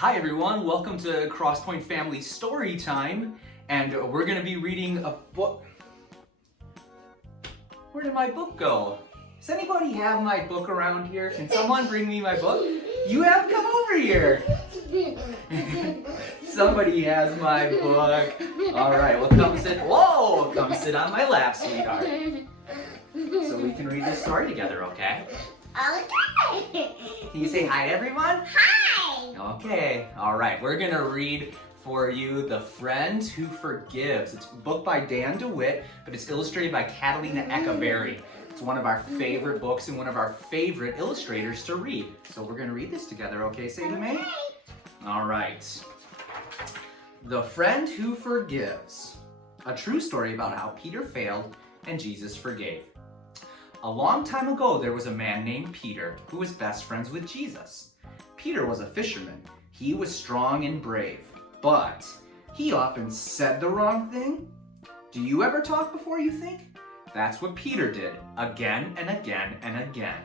Hi everyone, welcome to CrossPoint Family Story Time, and we're going to be reading a book. Where did my book go? Does anybody have my book around here? Can someone bring me my book? You have to come over here. Somebody has my book. All right, well come sit. Whoa, come sit on my lap, sweetheart. So we can read this story together, okay? Okay. Can you say hi to everyone? Hi. Okay, all right, we're gonna read for you The Friend Who Forgives. It's a book by Dan DeWitt, but it's illustrated by Catalina Echeverri. It's one of our favorite books and one of our favorite illustrators to read. So we're gonna read this together, okay, Sadie Mae? All right. The Friend Who Forgives. A true story about how Peter failed and Jesus forgave. A long time ago, there was a man named Peter who was best friends with Jesus. Peter was a fisherman. He was strong and brave, but he often said the wrong thing. Do you ever talk before you think? That's what Peter did again and again and again.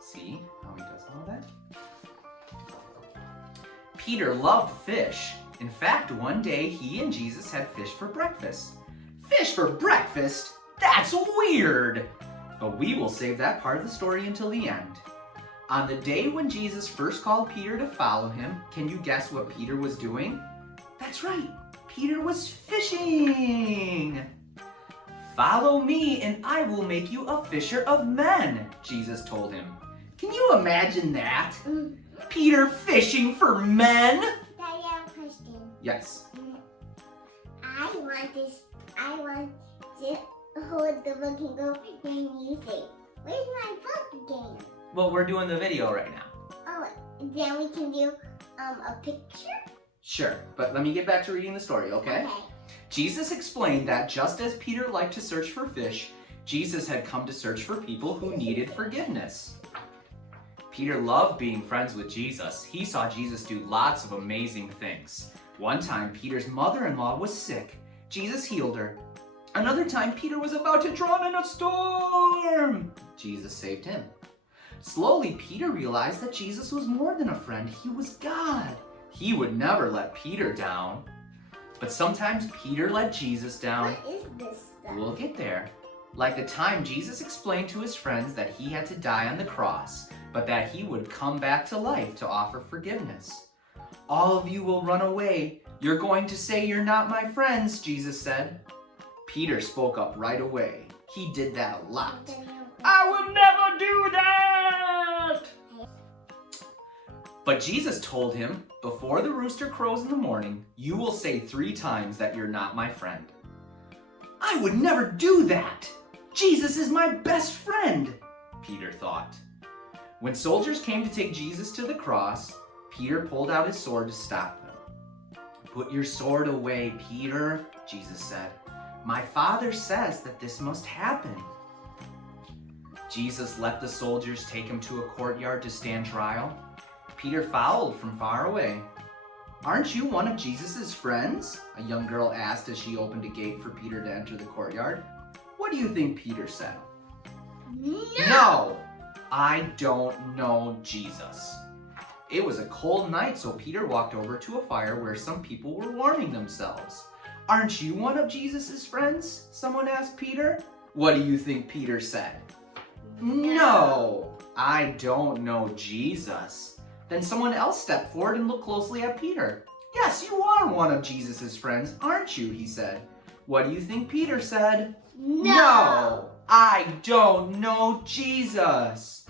See how he does all that? Peter loved fish. In fact, one day he and Jesus had fish for breakfast. Fish for breakfast? That's weird! But we will save that part of the story until the end. On the day when Jesus first called Peter to follow him, can you guess what Peter was doing? That's right, Peter was fishing. Follow me and I will make you a fisher of men, Jesus told him. Can you imagine that? Peter fishing for men? Daddy, I have a question. Yes. I want to hold the book and go when you say, where's my book again? Well, we're doing the video right now. Oh, then we can do a picture? Sure, but let me get back to reading the story, okay? Jesus explained that just as Peter liked to search for fish, Jesus had come to search for people who needed forgiveness. Peter loved being friends with Jesus. He saw Jesus do lots of amazing things. One time, Peter's mother-in-law was sick. Jesus healed her. Another time, Peter was about to drown in a storm. Jesus saved him. Slowly, Peter realized that Jesus was more than a friend. He was God. He would never let Peter down. But sometimes Peter let Jesus down. What is this stuff? We'll get there. Like the time Jesus explained to his friends that he had to die on the cross, but that he would come back to life to offer forgiveness. All of you will run away. You're going to say you're not my friends, Jesus said. Peter spoke up right away. He did that a lot. I will never do that! But Jesus told him, before the rooster crows in the morning, you will say 3 times that you're not my friend. I would never do that! Jesus is my best friend, Peter thought. When soldiers came to take Jesus to the cross, Peter pulled out his sword to stop them. Put your sword away, Peter, Jesus said. My Father says that this must happen. Jesus let the soldiers take him to a courtyard to stand trial. Peter followed from far away. Aren't you one of Jesus' friends? A young girl asked as she opened a gate for Peter to enter the courtyard. What do you think Peter said? No, I don't know Jesus. It was a cold night, so Peter walked over to a fire where some people were warming themselves. Aren't you one of Jesus' friends? Someone asked Peter. What do you think Peter said? No, I don't know Jesus. Then someone else stepped forward and looked closely at Peter. Yes, you are one of Jesus' friends, aren't you? He said. What do you think Peter said? No, I don't know Jesus.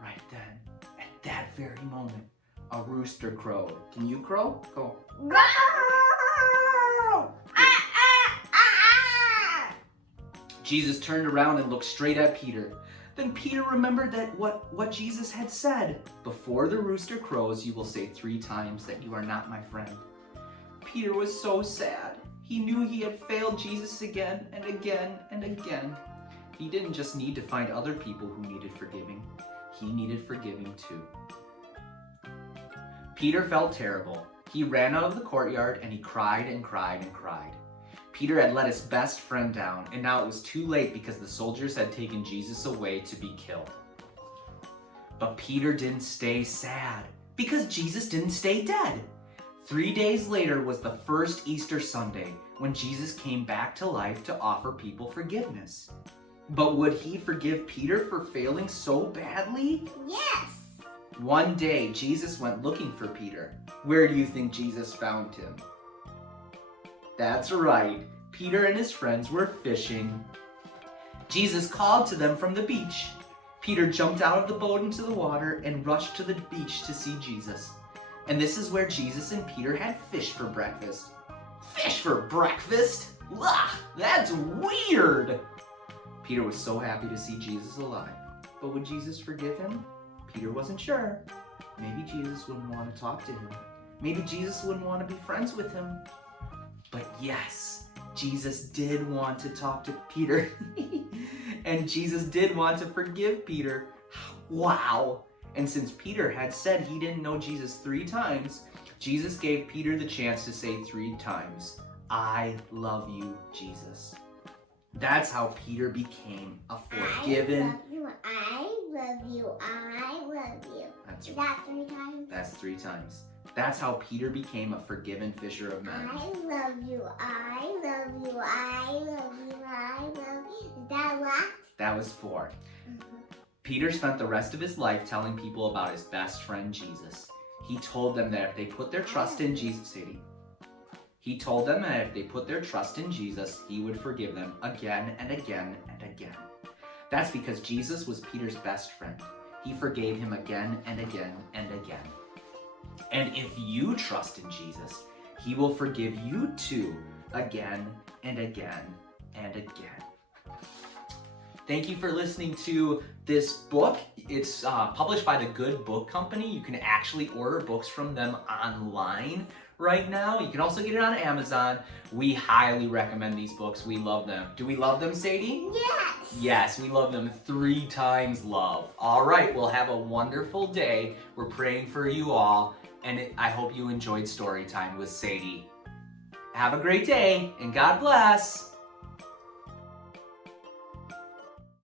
Right then, at that very moment, a rooster crowed. Can you crow? Go. Jesus turned around and looked straight at Peter. Then Peter remembered that what Jesus had said. Before the rooster crows, you will say 3 times that you are not my friend. Peter was so sad. He knew he had failed Jesus again and again and again. He didn't just need to find other people who needed forgiving. He needed forgiving too. Peter felt terrible. He ran out of the courtyard and he cried and cried and cried. Peter had let his best friend down, and now it was too late because the soldiers had taken Jesus away to be killed. But Peter didn't stay sad. Because Jesus didn't stay dead. 3 days later was the first Easter Sunday when Jesus came back to life to offer people forgiveness. But would he forgive Peter for failing so badly? Yes. One day, Jesus went looking for Peter. Where do you think Jesus found him? That's right, Peter and his friends were fishing. Jesus called to them from the beach. Peter jumped out of the boat into the water and rushed to the beach to see Jesus. And this is where Jesus and Peter had fish for breakfast. Fish for breakfast? Ugh, that's weird! Peter was so happy to see Jesus alive. But would Jesus forgive him? Peter wasn't sure. Maybe Jesus wouldn't want to talk to him. Maybe Jesus wouldn't want to be friends with him. But yes, Jesus did want to talk to Peter. And Jesus did want to forgive Peter. Wow! And since Peter had said he didn't know Jesus 3 times, Jesus gave Peter the chance to say 3 times, "I love you, Jesus." That's how Peter became a forgiven. I love you. I love you. That's Is that 3 times? That's 3 times. That's how Peter became a forgiven fisher of men. I love you. I love you. I love you. I love you. Is that what? That was 4. Peter spent the rest of his life telling people about his best friend Jesus. He told them that if they put their trust in Jesus, Sadie, he told them that if they put their trust in Jesus, he would forgive them again and again and again. That's because Jesus was Peter's best friend. He forgave him again and again and again. And if you trust in Jesus, he will forgive you too, again and again and again. Thank you for listening to this book. It's published by the Good Book Company. You can actually order books from them online right now. You can also get it on Amazon. We highly recommend these books. We love them. Do we love them, Sadie? Yes. Yes, we love them 3 times love. All right, well, have a wonderful day. We're praying for you all, and I hope you enjoyed Story Time with Sadie. Have a great day, and God bless.